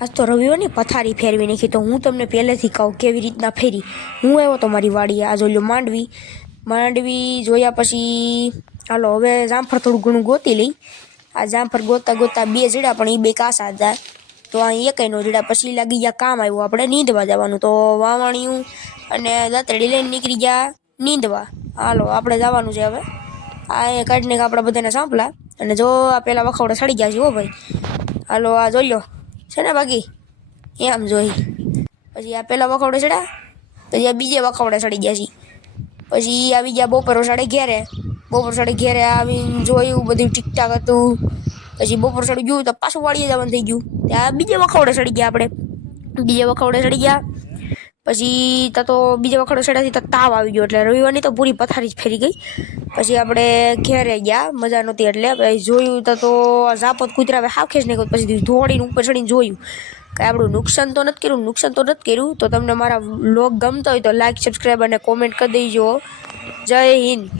આજ તો રવિવારની પથારી ફેરવી નાખી તો હું તમને પહેલેથી કહું કેવી રીતના ફેરી. હું આવ્યો તો મારી વાડીએ, આ જોઈ લો માંડવી. માંડવી જોયા પછી, હાલો, હવે જામફળ થોડું ઘણું ગોતી લઈ. આ જામફળ ગોતા ગોતા બે જડ્યા પણ એ બે કાસા હતા. તો આ એકય નો જડ્યા. પછી લાગી ગયા કામ આવ્યું. આપણે નીંદવા જવાનું. તો વાવણિયું અને દાંતરડી લઈને નીકળી ગયા નીંદવા. હાલો, આપણે જવાનું છે હવે. આ એ કાઢીને આપણા બધાને સાંપલા અને જો આ પેલા વખાવડા સડી ગયા છે હો ભાઈ. હાલો, આ જોઈ લો. છે ને બાકી? એ આમ જોઈ. પછી આ પહેલાં વખવડે ચડ્યા? પછી આ બીજે વખવડે ચડી ગયા છે પછી આવી ગયા બપોર સાડે ઘેરે. બપોર સાડે ઘેરે આવીને જોયું બધું ઠીકઠાક હતું. પછી બપોર સાડે જોયું તો પાછું વાળીએ જવાનું થઈ ગયું. ત્યાં બીજે વખવડે ચડી ગયા આપણે. બીજે વખવડે ચડી ગયા. પછી ત્યાં તો બીજા વખત ચડ્યાથી ત્યાં તાવ આવી ગયો એટલે રવિવારની તો પૂરી પથારી જ ફેરી ગઈ. પછી આપણે ઘેરે ગયા, મજા નહોતી એટલે જોયું તો તો ઝાપત કૂતરાવે હાખે જ નહીં પછી ધોળીને ઉપર ચડીને જોયું કે આપણું નુકસાન તો નથી કર્યું, નુકસાન તો નથી કર્યું. તો તમને મારા લોગ ગમતા હોય તો લાઈક સબસ્ક્રાઈબ અને કોમેન્ટ કરી દેજો. જય હિન્દ.